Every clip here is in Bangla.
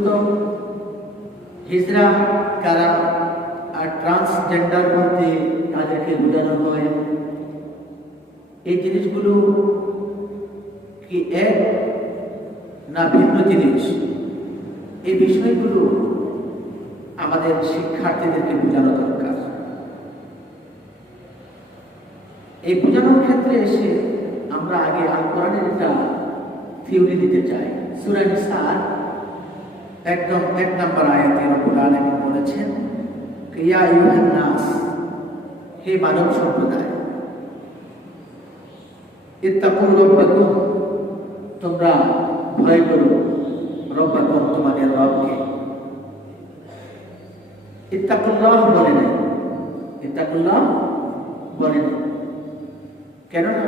পর্যন্ত হিজরা কারা আর ট্রান্সজেন্ডার বলতে তাদেরকে বোঝানো হয়। এই জিনিসগুলো কি এক না ভিন্ন জিনিস, এই বিষয়গুলো আমাদের শিক্ষার্থীদেরকে বোঝানো দরকার। এই বোঝানোর ক্ষেত্রে এসে আমরা আগে আল কোরআনের একটা থিওরি দিতে চাই। সূরা নিসার একদম 1 নম্বর আয়াতে রব্বুল আলামিন বলেছেন, ইয়া আইয়ুহান নাস, হে মানব সম্প্রদায়, ইত্তাকু রাব্বাকুম, তোমরা ভয় করো রব্বাকুম, তোমাদের রবকে। ইত্তাকুল্লাহ বলে নাই, ইত্তাকুল্লাহ বলে নাই। কেননা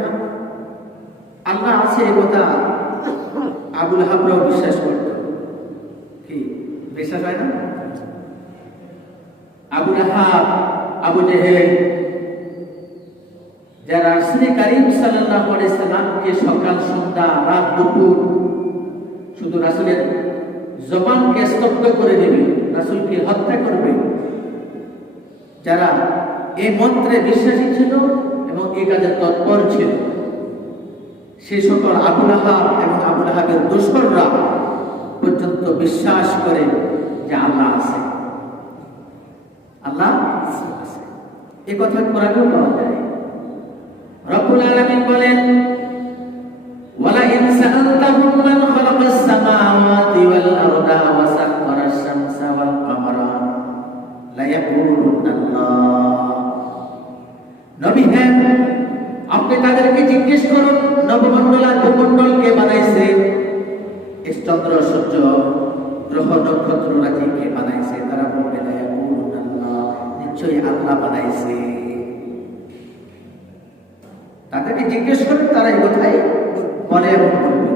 আল্লাহ আছে এই কথা আবুল আহাবরাও বিশ্বাস করত। কি বিশ্বাস হয় না? আবুল আহাব, আবু জেহেল, যারা রাসূল কারীম সাল্লাল্লাহু আলাইহি সাল্লামকে সকাল সন্ধ্যা রাত দুপুর শুধু রাসূলের জবানকে স্তব্ধ করে দেবে, রাসূলকে হত্যা করবে, যারা এই মন্ত্রে বিশ্বাসী ছিল এবং এই কাজে তৎপর ছিল, সে সকল আবুল আহাব এবং আবুল আহাবের দোসররা পর্যন্ত বিশ্বাস করে যে আল্লাহ আছে, আল্লাহ আছে। এই কথা কোরআনেও পাওয়া যায়। রব্বুল আলামিন বলেন, ওয়ালা ইন সাআলতাহুম মান খালাকাস সামাওয়াতি ওয়াল আরদা ওয়া সাখখারাশ শামসা ওয়াল কামারা লা ইয়াকুলুনাল্লাহ। নবী হ্যাঁ, আপনি তাদেরকে জিজ্ঞেস করুন নবমণ্ডল আর ভূমণ্ডলকে বানাইছে, চন্দ্র সূর্য গ্রহ নক্ষত্ররা কে বানাইছে, তারা বলবে লা ইয়াকুলুনাল্লাহ, নিশ্চয়ই আল্লাহ বানাইছে। তাদেরকে জিজ্ঞেস করুন, তারা এই কথাই বলে এবং বলবে।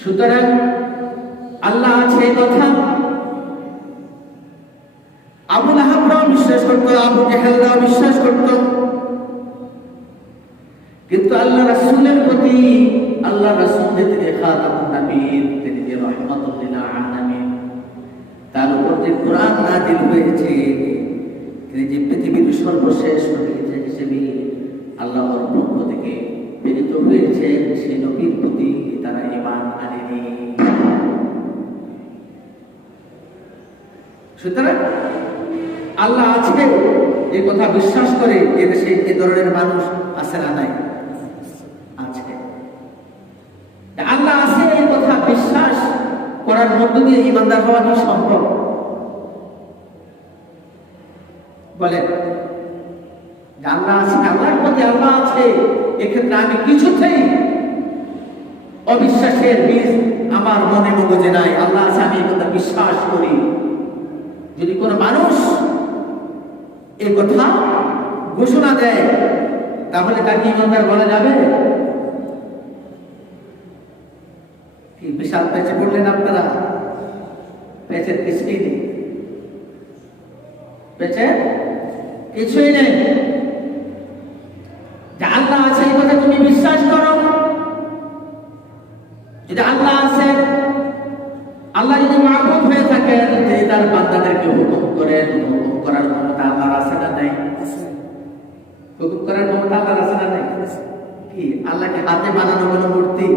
সুতরাং আল্লাহ আছে এই কথা আবুল আহাবরাও বিশ্বাস করতো, আবু জেহেলরাও বিশ্বাস করতো। কিন্তু আল্লাহ রাসূলের প্রতি, আল্লাহ রাসূল যে তিনি খাতামুন নবীয়্যিন, তিনি যে রাহমাতুল লিল আলামিন, তার উপর যে কোরআন নাযিল হয়েছে, তিনি যে পৃথিবীর সর্বশেষ নবী হিসেবে আল্লাহর পক্ষ থেকে প্রেরিত হয়েছেন, সেই নবীর প্রতি তারা ঈমান আনেনি। সুতরাং আল্লাহ আছে এই কথা বিশ্বাস করে এদেশে এ ধরনের মানুষ আছে না নাই? আছে। আল্লাহ আছে এই কথা বিশ্বাস করার মধ্য দিয়ে ঈমানদার হওয়া কি সম্ভব? বলেন, আল্লাহ আছে, আল্লাহর প্রতি আল্লাহ আছে, এক্ষেত্রে আমি কিছুতেই অবিশ্বাসের বীজ আমার মনে মগজে নাই। আল্লাহ আছে, আমি এই কথা বিশ্বাস করি। যদি কোনো মানুষ এই কথা ঘোষণা দেয়, তাহলে তাকে ঈমানদার বলা যাবে? কি বিশাল পেঁচে পড়লেন আপনারা? পেঁচের কিছুই নেই, পেঁচের কিছুই নেই। যে আল্লাহ আছে এই কথা তুমি বিশ্বাস করো। যদি আল্লাহ আছে, আল্লাহ যদি মাবুদ হয়ে থাকেন, তিনি তার বান্দাদেরকে হুকুম করেন, হুকুম করার ক্ষমতা আল্লাহর আছে না নাই? হুকুম করার ক্ষমতা আল্লাহর আছে না নাই? কি আল্লাহকে হাতে বানানো কোনো মূর্তি,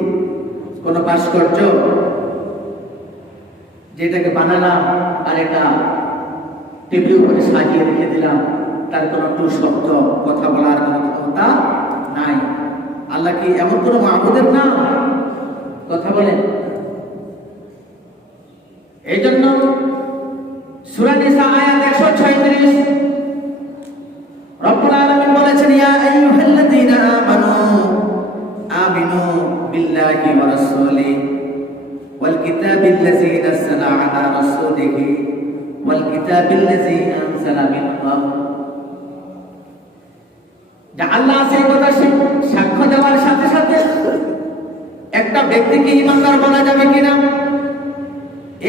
কোনো ভাস্কর্য যেটাকে বানালাম আর একটা টেবিল উপরে সাজিয়ে রেখে দিলাম, তার কোনো টু শব্দ, কথা বলার কোনো ক্ষমতা নাই? আল্লাহ কি এমন কোনো মাবুদের নাম? কথা বলেন। এই জন্য সূরা নিসা আয়াত 136 রব্বুল আলামিন বলেছেন, ইয়া আইয়ুহাল্লাযীনা আমানু আমিনু বিল্লাহি ওয়া রাসূলিহি ওয়াল কিতাবিল্লাযী নাযালা আলা রাসূলিহি ওয়াল কিতাবিল্লাযী আনজালা মিন ক্বাবল। যা আল্লাহ সেই কথা সাক্ষ্য দেওয়ার সাথে সাথে একটা ব্যক্তিকে ঈমানদার বলা যাবে কিনা,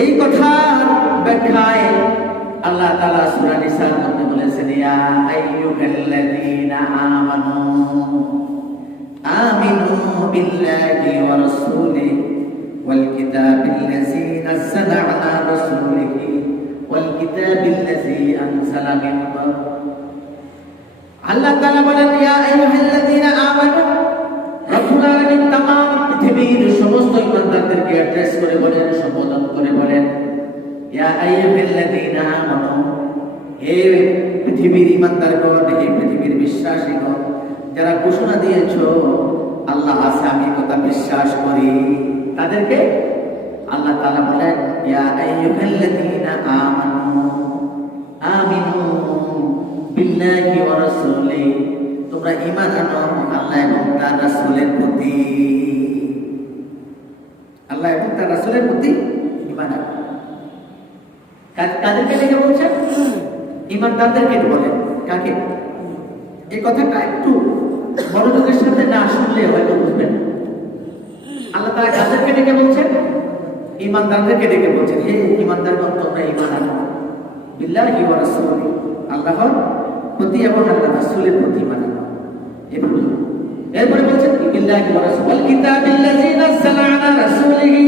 এই কথার ব্যাখ্যায় আল্লাহ তাআলা সূরা নিসার মধ্যে বলেছেন, ইয়া আইয়ুহাল্লাযীনা আমানু আমিনু বিল্লাহি ওয়া রাসূলিহি ওয়াল কিতাবিল্লাযী মিন ক্বাবল। আল্লাহ তাআলা বলেন ইয়া আইয়ুহাল্লাযীনা আমানু, রব্বুল আলামিন तमाम পৃথিবীর সমস্ত ঈমানদারদেরকে অ্যাড্রেস করে বলেন, সম্বোধন করে বলেন ইয়া আইয়ুহাল্লাযীনা আমানু, হে পৃথিবীর ঈমানদারগণ, হে পৃথিবীর বিশ্বাসীগণ, যারা ঘোষণা দিয়েছো আল্লাহ আছে আমি কথা বিশ্বাস করি, তাদেরকে আল্লাহ তাআলা বলেন ইয়া আইয়ুহাল্লাযীনা আমানু আমিনু বিল্লাহি ওয়া রাসূলিহি, তোমরা ঈমান আনো আল্লাহ এবং তার রাসূলের প্রতি। আল্লাহ এবং তার রাসূলের প্রতি ঈমান আনো। কাদেরকে ডেকে বলছেন? ঈমানদারদেরকে বলেন। কাকে? এই কথাটা একটু মনোযোগের সাথে না শুনলে হয়তো বুঝবেন না। আল্লাহ তাআলা কাদেরকে ডেকে বলছেন? ঈমানদারদেরকে ডেকে বলছেন হে ঈমানদারগণ, তোমরা ঈমান আনো বিল্লাহি ওয়া রাসূলিহি, আল্লাহর প্রতি এবং আল্লাহর রাসূলের প্রতি ঈমান আনো। এরপরে বলছেন বিল্লাহি ওয়া রাসূলিহি ওয়াল কিতাবিল্লাযী নাযালা আলা রাসূলিহি,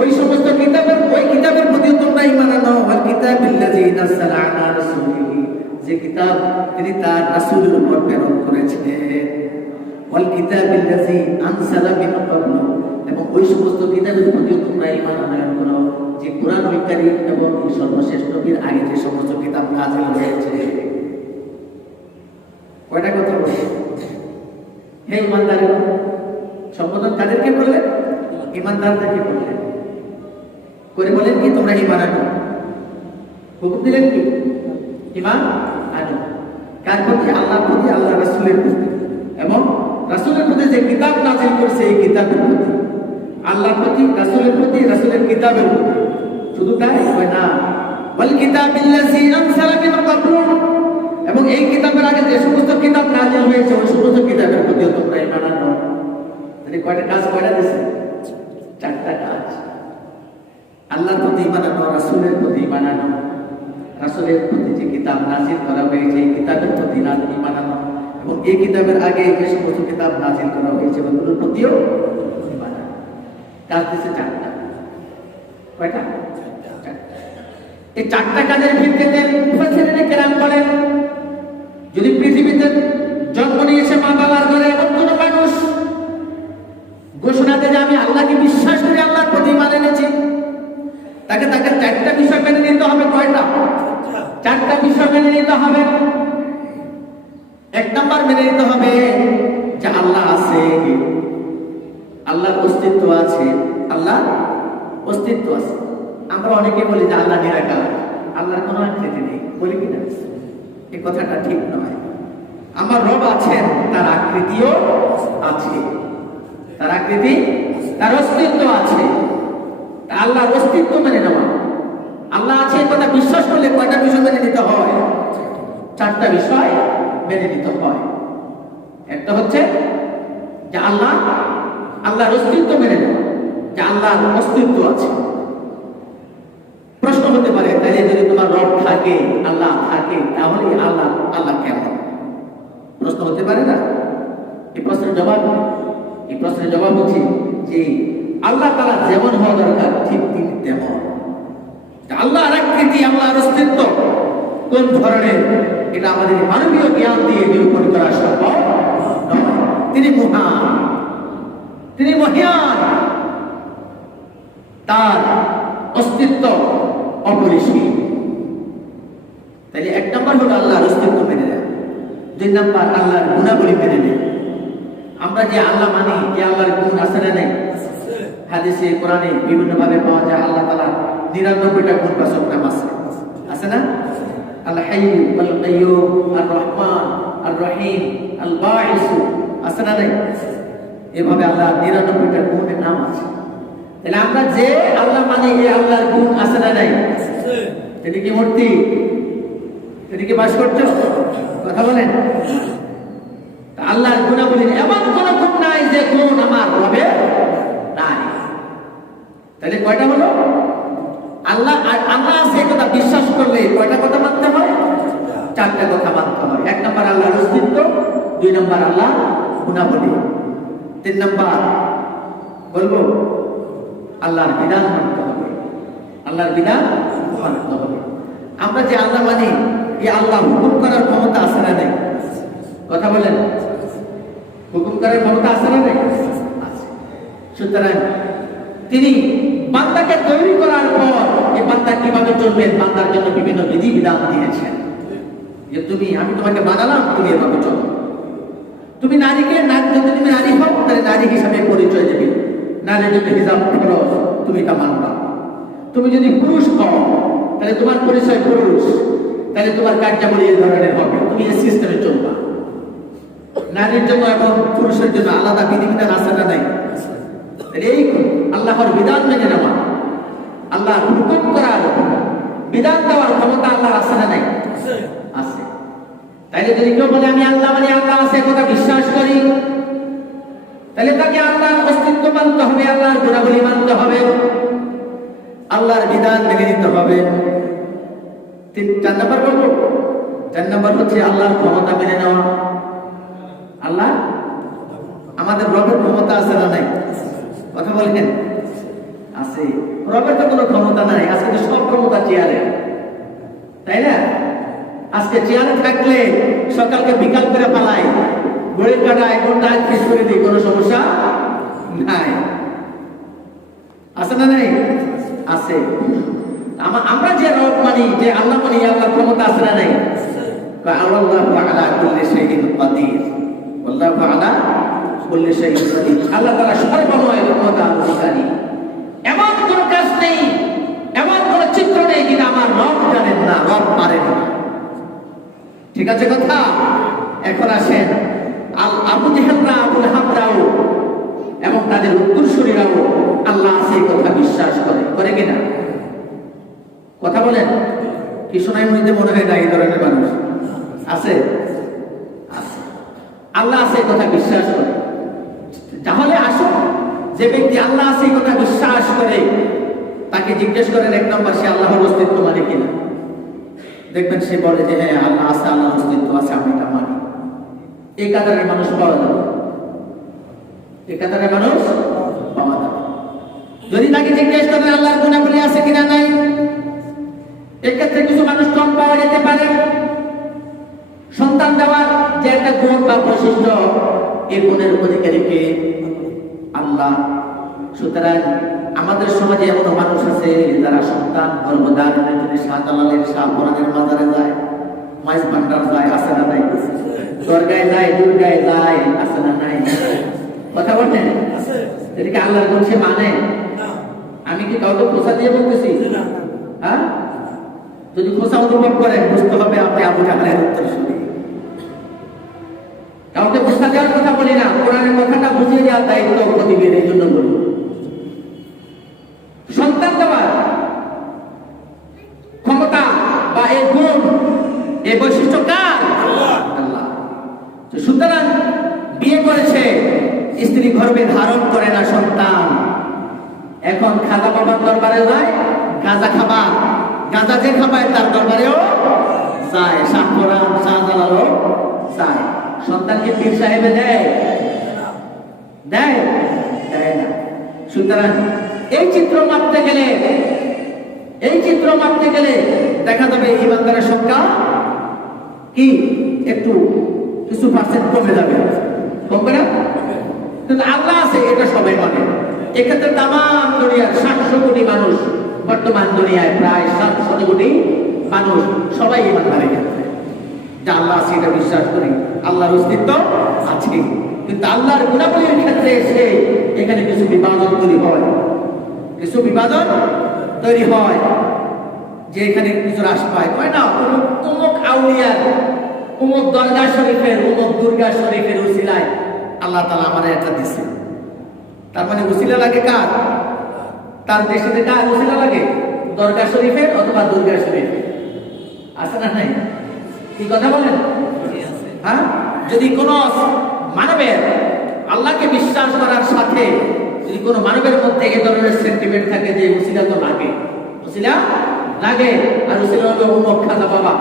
ওই সমস্ত কিতাবের প্রতি তোমরা ঈমান আনো। ওয়াল কিতাবিল্লাযী নাযালা আলা রাসূলিহি, যে কিতাব তিনি তার রাসূলের উপর প্রেরণ করেছিলেন। ওয়াল কিতাবিল্লাযী আনজালা মিন ক্বাবল, এবং ওই সমস্ত কিতাবের প্রতি তোমরা ঈমান আনয়ন করো যে কুরআনুল কারীম এবং সর্বশেষ নবীর আগে যে সমস্ত কিতাব নাযিল হয়েছে। কয়টা কথা বলছে? হে ঈমানদারগণ, সম্বোধন তাদেরকে বললেন? ঈমানদারদেরকে বললেন। করে বলেন কি তোমরা ঈমান আনো। হুকুম দিলেন কি? ঈমান আনো। কার প্রতি? আল্লাহর প্রতি, আল্লাহর রাসূলের প্রতি, এবং রাসূলের প্রতি যে কিতাব নাযিল করেছে এই কিতাবের প্রতি, আল্লাহর প্রতি, রাসূলের প্রতি, রাসূলের কিতাবের প্রতি। শুধু তাই হয় না, ওয়াল কিতাবিল্লাযী আনজালা মিন ক্বাবল, এবং এই কিতাবের আগে যে সমস্ত কিতাব নাযিল হয়েছে ওই সমস্ত কিতাবের প্রতি তোমরা ঈমান আনো। তাহলে কয়টা কাজ? কয়টা দিয়েছে? চারটা কাজ। আল্লাহর প্রতি ঈমান আনো, রাসূলের প্রতি ঈমান আনো, রাসূলের প্রতি যে কিতাব নাযিল করা হয়েছে এই কিতাবের প্রতি ঈমান আনো, এবং এই কিতাবের আগে যে সমস্ত কিতাব নাযিল করা হয়েছে ওগুলোর প্রতিও ঈমান আনো। কাজ দিয়েছে চারটা। কয়টা? চারটা। এই চারটা কাজের ভিত্তিতে মুফাসসিরিনে কেরাম বলেন, যদি পৃথিবীতে জন্ম নিয়েছে মা বাবার ঘরে এমন কোন মানুষ ঘোষণা দেয় যে আমি আল্লাহকে বিশ্বাস করি, আল্লাহর প্রতি ঈমান এনেছি, তাকে চারটা বিষয় মেনে নিতে হবে। কয়টা? চারটা বিষয় মেনে নিতে হবে। এক নাম্বার মেনে নিতে হবে যে আল্লাহ আছে, আল্লাহর অস্তিত্ব আছে, আল্লাহ অস্তিত্ব আছে। আমরা অনেকে বলি যে আল্লাহ নিরাকার, আল্লাহর কোনো আকৃতি নেই, বলি কিনা? এই কথাটা ঠিক নয়। আমার রব আছেন, তার আকৃতিও আছে, তার আকৃতি, তার অস্তিত্ব আছে। আল্লাহর অস্তিত্ব মেনে নেওয়া, আল্লাহ আছে এই কথা বিশ্বাস করলে কয়টা বিষয় মেনে নিতে হয়? চারটা বিষয় মেনে নিতে হয়। একটা হচ্ছে যে আল্লাহর অস্তিত্ব মেনে নেওয়া, যে আল্লাহর অস্তিত্ব আছে। প্রশ্ন হতে পারে তাহলে যদি তোমার রব থাকে, আল্লাহ থাকে, তাহলে আল্লাহ কেমন? প্রশ্ন হতে পারে না? এই প্রশ্নের জবাব হচ্ছে যে আল্লাহ তাআলা যেমন হওয়া দরকার ঠিক তিনি তেমন। আল্লাহর আকৃতি, আল্লাহর অস্তিত্ব কোন ধরনের, এটা আমাদের মানবীয় জ্ঞান দিয়ে নিরূপণ করা সম্ভব নয়। তিনি মহান, তিনি মহিয়ান, তার অস্তিত্ব অপরিসীম। তাইলে এক নম্বর হলো আল্লাহর অস্তিত্ব মেনে নেয়। দুই নম্বর আল্লাহর গুণাবলী মেনে নেয়। আমরা যে আল্লাহ মানি, যে আল্লাহর গুণ আছে না নেই? হাদিসে কোরআনে বিভিন্ন ভাবে পাওয়া যায় আল্লাহ তাআলা ৯৯টা গুণ বা নাম আছে না? আল হাইয়্যু আল কাইয়্যুম, আর রহমান, আর রহিম, আল বাঈস, আছে না নাই? এভাবে আল্লাহ ৯৯টা গুণের নাম আছে। তাহলে আমরা যে আল্লাহ মানি এই আল্লাহর গুণ আছে না নাই? এটা কি মূর্তি? এটা কি ভাস্কর্য? কথা বলেন। আল্লাহর গুণাবলী এমন কোন গুণ নাই যে গুণ আমার রবে নাই। তাহলে কয়টা হলো? আল্লাহ আছে কথা বিশ্বাস করলে কয়টা কথা মানতে হয়? চারটা কথা মানতে হয়। এক নম্বর আল্লাহর অস্তিত্ব, দুই নম্বর আল্লাহ গুণাবলী, তিন নম্বর বলবো আল্লাহর বিধান মানতে হবে। আল্লাহর বিধান মানতে হবে। আমরা যে আল্লাহ মানি এই আল্লাহ হুকুম করার ক্ষমতা আছে না নেই? কথা বলেন, হুকুম করার ক্ষমতা আছে না নেই? সুতরাং তিনি বান্দাকে তৈরি করার পর এই বান্দা কিভাবে চলবেন বান্দার জন্য বিভিন্ন বিধি বিধান দিয়েছেন, যে আমি তোমাকে বানালাম, তুমি এভাবে চলো। তুমি নারীকে যদি তুমি নারী হও তাহলে নারী হিসাবে পরিচয় দেবে, নারীর জন্য হিজাব খরচ তুমি তা মানবা। তুমি যদি পুরুষ হও তাহলে তোমার পরিচয় পুরুষ, তাহলে তোমার কার্যাবলী এই ধরনের হবে, তুমি এই সিস্টেমে চলবা। নারীর জন্য এবং পুরুষের জন্য আলাদা বিধিবিধান আছে না নাই? এই আল্লাহর বিধান মেনে নেওয়া, আল্লাহ হুকুম করার, বিধান দেওয়ার ক্ষমতা আল্লাহর আছে না নাই? আছে। তাইলে যদি কেউ বলে আমি আল্লাহ মানে আল্লাহ আছে কথা বিশ্বাস করি, তাহলে তাকে আল্লাহর অস্তিত্ব মানতে হবে, আল্লাহর গুণাবলী মানতে হবে, আল্লাহর বিধান মেনে নিতে হবে। 4 নম্বর বলবো, 4 নম্বর হচ্ছে আল্লাহর ক্ষমতা মেনে নেওয়া। আল্লাহ আমাদের রবের ক্ষমতা আছে না নাই? কথা বলেন, আছে। রবের তো কোনো ক্ষমতা নাই, আজকে তো সব ক্ষমতা চেয়ারে, তাই না? আজকে চেয়ারে থাকলে সকালকে বিকাল করে পালাই, ঘড়ির কাটা 1 ঘন্টা শেষ করে দিই, কোনো সমস্যা নাই। আছে না নাই? আছে। আমরা যে রব মানি, যে আল্লাহ মানি, আল্লাহর ক্ষমতা আছে না নাই? আল্লাহু আলা কুল্লি শাইইন কাদির, আল্লাহু আলা কুল্লি শাইইন কাদির। আল্লাহ তাআলা সর্বময় ক্ষমতার অধিকারী। এমন কোন কাজ নেই, এমন কোন চিত্র নেই যেটা আমার রব জানেন না, রব পারেন না। ঠিক আছে কথা? এখন আসেন, আবু জেহেলরা, আবু লাহাবরাও এবং তাদের উত্তরসূরিরাও আল্লাহ আছে কথা বিশ্বাস করে কিনা? কথা বলেন, কি শোনায় মধ্যে মনে হয় না এই ধরনের মানুষ আছে? আল্লাহ আছে কথা বিশ্বাস করে। তাহলে আসুন, যে ব্যক্তি আল্লাহ আছে কথা বিশ্বাস করে তাকে জিজ্ঞেস করেন 1 নম্বর সে আল্লাহর অস্তিত্ব মানে কিনা। দেখবেন সে বলে যে হ্যাঁ আল্লাহ আছে, আল্লাহর অস্তিত্ব আছে, আমি এটা মানি। এই কাতারের মানুষ পাওয়া যাবে, এই কাতারের মানুষ পাওয়া যাবে। যদি তাকে জিজ্ঞেস করেন আল্লাহর গুণাবলী আছে কিনা নাই, এক্ষেত্রে কিছু মানুষ কম পাওয়া যেতে পারে। সন্তান দেওয়ার যে একটা গুণ বা বৈশিষ্ট্য, এই গুণের অধিকারীকে আল্লাহ। সুতরাং আমাদের সমাজে এমন মানুষ আছে যারা সন্তান গর্ভধারণের জন্য শাহজালালের শাহপুরানের মাজারে যায়, মাইজ ভান্ডার যায়, আছে না নাই? দরগায় যায়, দুর্গায় যায়, আছে না নাই? কথা বলেন, এদিকে আল্লাহর গুণ সে মানে? আমি কি কাউকে খোঁচা দিয়ে বলতেছি? হ্যাঁ, যদি খোঁচা অনুভব করেন বুঝতে হবে আপনি আবু জাহলের উত্তরসূরি। কাউকে খোঁচা দেওয়ার কথা বলি না, কোরআনের কথাটা বুঝিয়ে দেওয়ার দায়িত্ব প্রতিবের, এই জন্য বলি। সন্তান দেওয়ার ক্ষমতা বা এই গুণ, এই বৈশিষ্ট্য কার? আল্লাহ। সুতরাং বিয়ে করেছে, স্ত্রী গর্ভে ধারণ করে না সন্তান, এখন খাজা বাবার দরবারে যায়, গাঁজা খাবা, গাঁজা যে খাবায় তার দরবারেও যায়, শাহপুরান শাহজালালও যায়। সন্তানকে পীর সাহেবে দেয়? দেয় না। সুতরাং এই চিত্র মাপতে গেলে দেখা যাবে ইমানদারের সংখ্যা কি একটু কিছু পার্সেন্ট কমে যাবে, কমবে না? কিন্তু আল্লাহ আছে এটা সবাই মানে। এক্ষেত্রে তাম দুনিয়ার 700 কোটি মানুষ, বর্তমান দুনিয়ায় প্রায় 700 কোটি মানুষ সবাই ইমানদারের ক্ষেত্রে যে আল্লাহ আছে এটা বিশ্বাস করি, আল্লাহর অস্তিত্ব আছে। কিন্তু আল্লাহর গুণাবলীর ক্ষেত্রে এসে এখানে কিছু বিভাজন তৈরি হয়, যে এখানে কিছু হ্রাস পায়। কয় না অমুক আউলিয়ার, অমুক দরগা শরীফের, অমুক দুর্গা শরীফের উসিলায় আল্লাহ তাআলা আমাদের একটা দিচ্ছে। তার মানে উসিলা লাগে কার? তার দেশে কার উসিলা লাগে? দরগা শরীফের অথবা দুর্গা শরীফের। আছে না নাই? কি কথা বলেন? হ্যাঁ, যদি কোনো মানবের আল্লাহকে বিশ্বাস করার সাথে যদি কোনো মানবের মধ্যে এই ধরনের সেন্টিমেন্ট থাকে যে উসিলা তো লাগে, উসিলা লাগে, আর উসিলা হলো অমুক খাজা বাবা,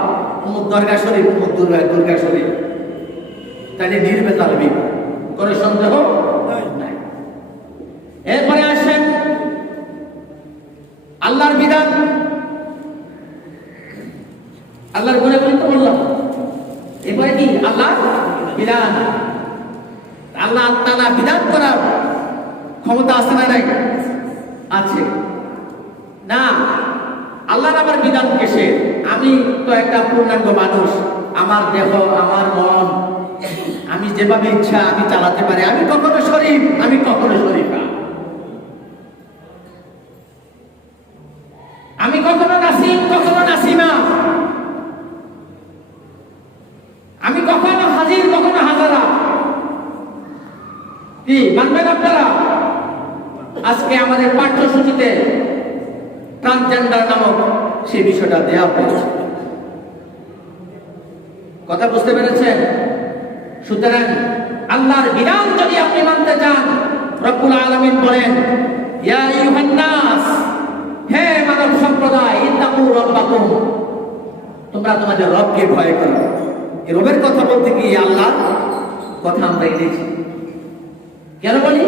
অমুক দরগা শরীফ, অমুক দুর্গা শরীফ, তাহলে নির্বেজাল বিবাহ, কোনো সন্দেহ নাই। এরপরে আসেন আল্লাহর বিধান, আল্লাহর গুণাবলী তো বিধান। আল্লাহ তাআলা বিধান করার ক্ষমতা আছে না নাই? আছে না? আল্লাহর আমার বিধান কিসে? আমি তো একটা পূর্ণাঙ্গ মানুষ, আমার দেহ, আমার মন, আমি যেভাবে ইচ্ছা আমি চালাতে পারি। আমি কখনো শরীফ, আমি কখনো শরীফা, আমি কখনো নাসিম, কখনো নাসিমা, আমি কখনো হাজির, কখনো হাজারা। কি মানবেন আপনারা? আজকে আমাদের পাঠ্যসূচিতে ট্রান্সজেন্ডার নামক সেই বিষয়টা দেওয়া হয়েছে। কথা বুঝতে পেরেছেন? সুতরাং আল্লাহর বিধান যদি আপনি মানতে চান, রব্বুল আলামিন বলেন, ইয়া আইয়ুহান নাস, হে মানব সম্প্রদায়, ইত্তাকু রাব্বাকুম, তোমরা তোমাদের রবকে ভয় করো। এই রবের কথা বলতে গিয়ে আল্লাহর কথা আমরা এনেছি। কেন বলি?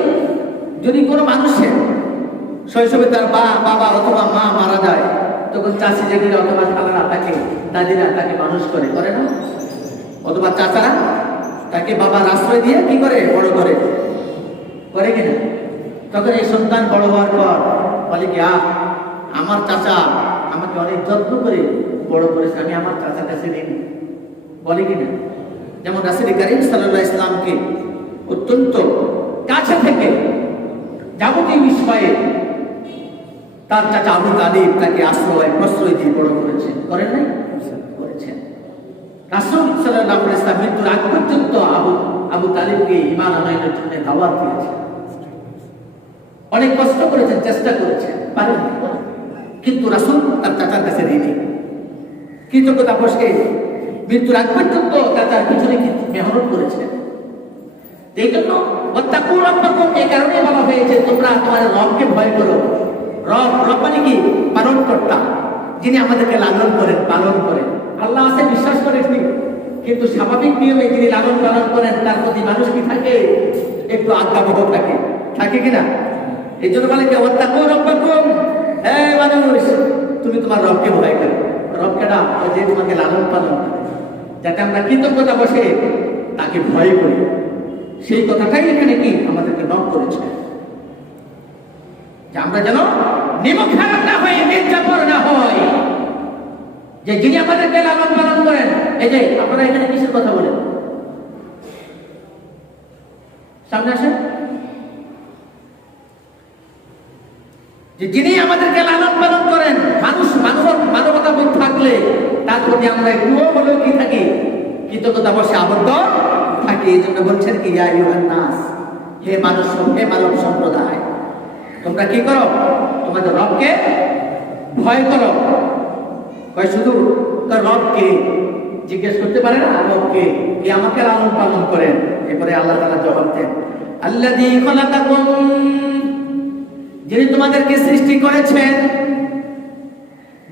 যদি কোনো মানুষের শৈশবে তার বাবা অথবা মা মারা যায়, তখন চাষি যেগুলি অথবা খালারা তাকে, দাদিরা তাকে মানুষ করে না? অথবা চাচারা তাকে বাবার আশ্রয় দিয়ে কি করে? বড় করে কিনা? তখন এই সন্তান বড় হওয়ার পর বলে কি, আমার চাচা আমাকে অনেক যত্ন করে বড় করেছে, আমি আমার চাচার কাছে ঋণ, বলে কিনা? যেমন রাসূল করিম সাল্লাল্লাহু আলাইহি ওয়াসাল্লামকে অত্যন্ত কাছে থেকে যাবতীয় বিষয়ে তার চাচা আবু তালিব তাকে প্রশ্রয় দিয়ে বড় করেছেন, করেন নাই? করেছেন। রাসূল সাল্লাল্লাহু আলাইহি ওয়াসাল্লাম মৃত্যুর আগ পর্যন্ত আবু তালিবকে ঈমান আনয়নের জন্য দাওয়াত দিয়েছেন, অনেক কষ্ট করেছেন, চেষ্টা করেছেন, পারেন, কিন্তু রাসূল তার চাচার কাছে ঋণী। কৃতজ্ঞতা বসে মৃত্যুর আগ পর্যন্ত চাচার পিছনে কিন্তু মেহনত করেছেন। এই জন্য ওয়াত্তাকু রাব্বাকুম, এই কারণে বলা হয়েছে তোমরা তোমাদের রবকে ভয় করো। রব মানে কি? পালনকর্তা, যিনি আমাদেরকে লালন করেন, পালন করেন। আল্লাহ আছে বিশ্বাস করে ঠিক, কিন্তু স্বাভাবিক নিয়মে যিনি লালন পালন করেন তার প্রতি মানুষ কি থাকে? একটু আজ্ঞাবহ থাকে কিনা? এই জন্য বলে কি, ওয়াত্তাকু রাব্বাকুম, হে মানুষ তুমি তোমার রবকে ভয় করো। রবকেটা যে তোমাকে লালন পালন করে, যাতে আমরা কৃতজ্ঞতা বসে তাকে ভয় করি। সেই কথাটাই এখানে কি আমাদেরকে নক করেছে, যে আমরা যেন নিমুখারাপ না হয়, নির্যাতন না হয়, যে যিনি আমাদেরকে লালন পালন করেন। এই যে আপনারা এখানে কিসের কথা বলেন? সামনে আসেন। যে যিনি আমাদেরকে লালন পালন করেন, মানবতা বোধ থাকলে তার প্রতি আমরা একটুও হলেও কি থাকি? কৃতজ্ঞতা বসে আবদ্ধ থাকি। এই জন্য বলছেন কি, ইয়া আইয়ুহান নাস, হে মানব সম্প্রদায়, তোমরা কি করো? তোমাদের রবকে ভয় করো। কয় শুধু তার রবকে জিজ্ঞেস করতে পারে না, রবকে কে আমাকে লালন পালন করেন? এরপরে আল্লাহ তাআলা জবাব দেন, আল্লাযী খালাকাকুম, যিনি তোমাদেরকে সৃষ্টি করেছেন,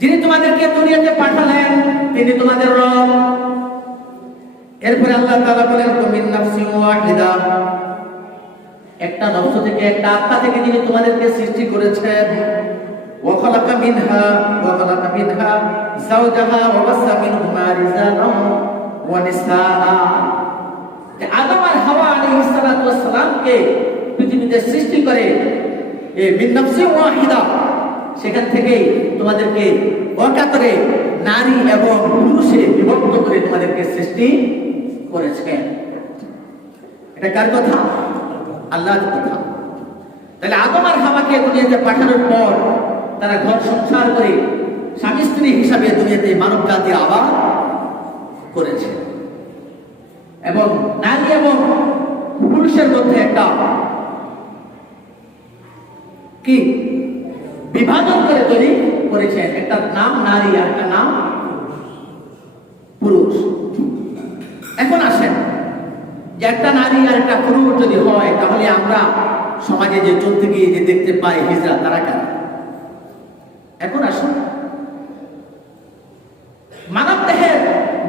যিনি তোমাদেরকে দুনিয়াতে পাঠালেন, তিনি তোমাদের রব। এরপরে আল্লাহ তাআলা বলেন, মিন নাফসিন ওয়াহিদা, একটা নফস থেকে, একটা আত্মা থেকে যিনি তোমাদেরকে সৃষ্টি করেছেন। ওয়া খালাকা মিনহা যাওজাহা ওয়া বাসসা মিনহুমা রিজালান ওয়া নিসাআ। আদম আর হাওয়া আলাইহিস সালাতু ওয়াস সালামকে পৃথিবীতে সৃষ্টি করে মিন নাফসিন ওয়াহিদা, সেখান থেকে তোমাদেরকে অকাতরে নারী এবং পুরুষে বিভক্ত করে তোমাদেরকে সৃষ্টি করেছেন। এটা কার কথা? আল্লাহর কথা। তাহলে আদম আর হাওয়াকে দুনিয়াতে পাঠানোর পর তারা ঘর সংসার করে স্বামী স্ত্রী হিসাবে দুনিয়াতে মানব জাতি আবার করেছে, এবং নারী এবং পুরুষের মধ্যে একটা কি বিভাজন করে তৈরি করেছেন। একটা নাম নারী আর একটা নাম পুরুষ। এখন আসেন, যে একটা নারী আর একটা পুরুষ যদি হয়, তাহলে আমরা সমাজে যে চলতে গিয়ে যে দেখতে পাই হিজড়া, তারা কেন? এখন আসুন, মানব দেহের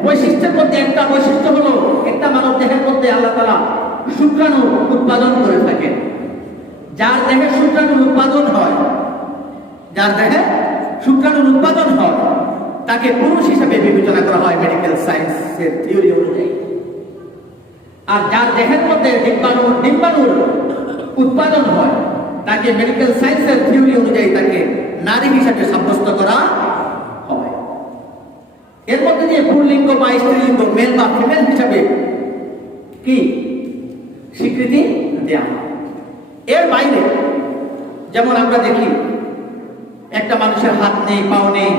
বৈশিষ্ট্যের মধ্যে একটা বৈশিষ্ট্য হলো, একটা মানব দেহের মধ্যে আল্লাহ তাআলা শুক্রাণু উৎপাদন করে থাকেন। যার দেহে শুক্রাণুর উৎপাদন হয়, তাকে পুরুষ হিসেবে বিবেচনা করা হয় মেডিকেল সায়েন্সের থিওরি অনুযায়ী। আর যার দেহের মধ্যে ডিম্বাণুর উৎপাদন হয় তাকে মেডিকেল সায়েন্সের থিওরি অনুযায়ী তাকে নারী হিসাবে সাব্যস্ত করা হয়। এর মধ্যে দিয়ে পুরলিঙ্গ বা স্ত্রীলিঙ্গ, মেল বা ফিমেল হিসাবে কি স্বীকৃতি দেওয়া হয়। এর বাইরে যেমন আমরা দেখি একটা মানুষের হাত নেই, পাও নেই,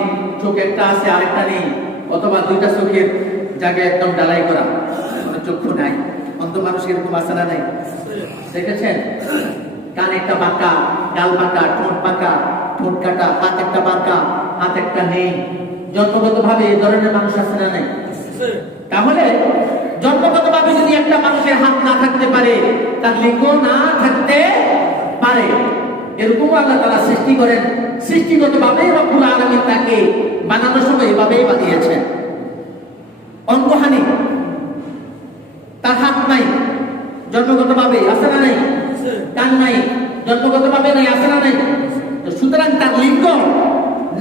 চোখ একটা আছে আরেকটা নেই, অথবা দুইটা চোখের জায়গায় একদম ডালাই করা, মানে চক্ষু নাই। অন্ধ মানুষ এরকম আছে না নাই? দেখেছেন? কান একটা বাঁকা, গাল বাঁকা, ঠোঁট বাঁকা, ঠোঁট কাটা, হাত একটা বাঁকা, হাত একটা নেই। জন্মগত ভাবে এই ধরনের মানুষ আছে না নাই? তাহলে জন্মগত ভাবে যদি একটা মানুষের হাত না থাকতে পারে, তার লিঙ্গ না থাকতে পারে, এরকম আল্লাহ তাআলা সৃষ্টি করেন। সৃষ্টিগত ভাবে রব্বুল আলামিন তাকে বানানোর সময় এভাবেই বানিয়েছেন। অঙ্গহানি, তার হাত নাই জন্মগত ভাবে, আছে না নাই? কান নাই জন্মগত ভাবে, নাই, আছে না নাই? সুতরাং তার লিঙ্গ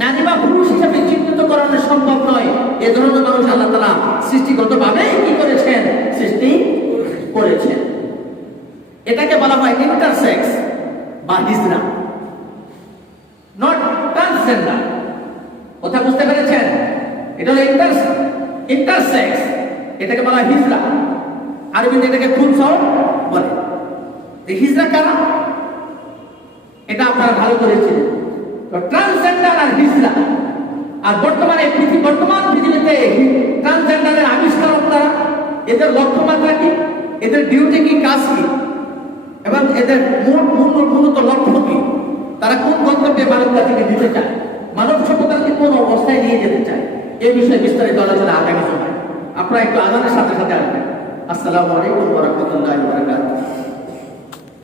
নারী বা পুরুষ হিসাবে চিহ্নিত করানো সম্ভব নয়। এ ধরনের মানুষ আল্লাহ তাআলা সৃষ্টিগত ভাবে কি করেছেন? সৃষ্টি করেছেন। এটাকে বলা হয় ইন্টারসেক্স বা হিজরা, নট ট্রান্সজেন্ডার। কথা বুঝতে পেরেছেন? এটা হলো ইন্টারসেক্স, এটাকে বলা হয় হিজরা। আরবিতে এটাকে খুনসাও বলে। হিজরা কারা? এটা আপনারা ভালো করেছিলেন। তো ট্রান্সজেন্ডার আর হিজরা। আর বর্তমান পৃথিবীতে ট্রান্সজেন্ডারের আবিষ্কারক তারা। এদের লক্ষ্যমাত্রা কি? এদের ডিউটি কি, কাজ কি, এবং এদের মূলত লক্ষ্য কি? তারা কোন গন্তব্যে মানব জাতিকে দিতে চায়, মানব সভ্যতাকে কোন অবস্থায় নিয়ে যেতে চায়, এই বিষয়ে বিস্তারিত আলোচনা আগামী সময়। আপনারা একটু আজানের সাথে সাথে আসবেন। আসসালামু আলাইকুম ওয়া রাহমাতুল্লাহি ওয়া বারাকাতুহু।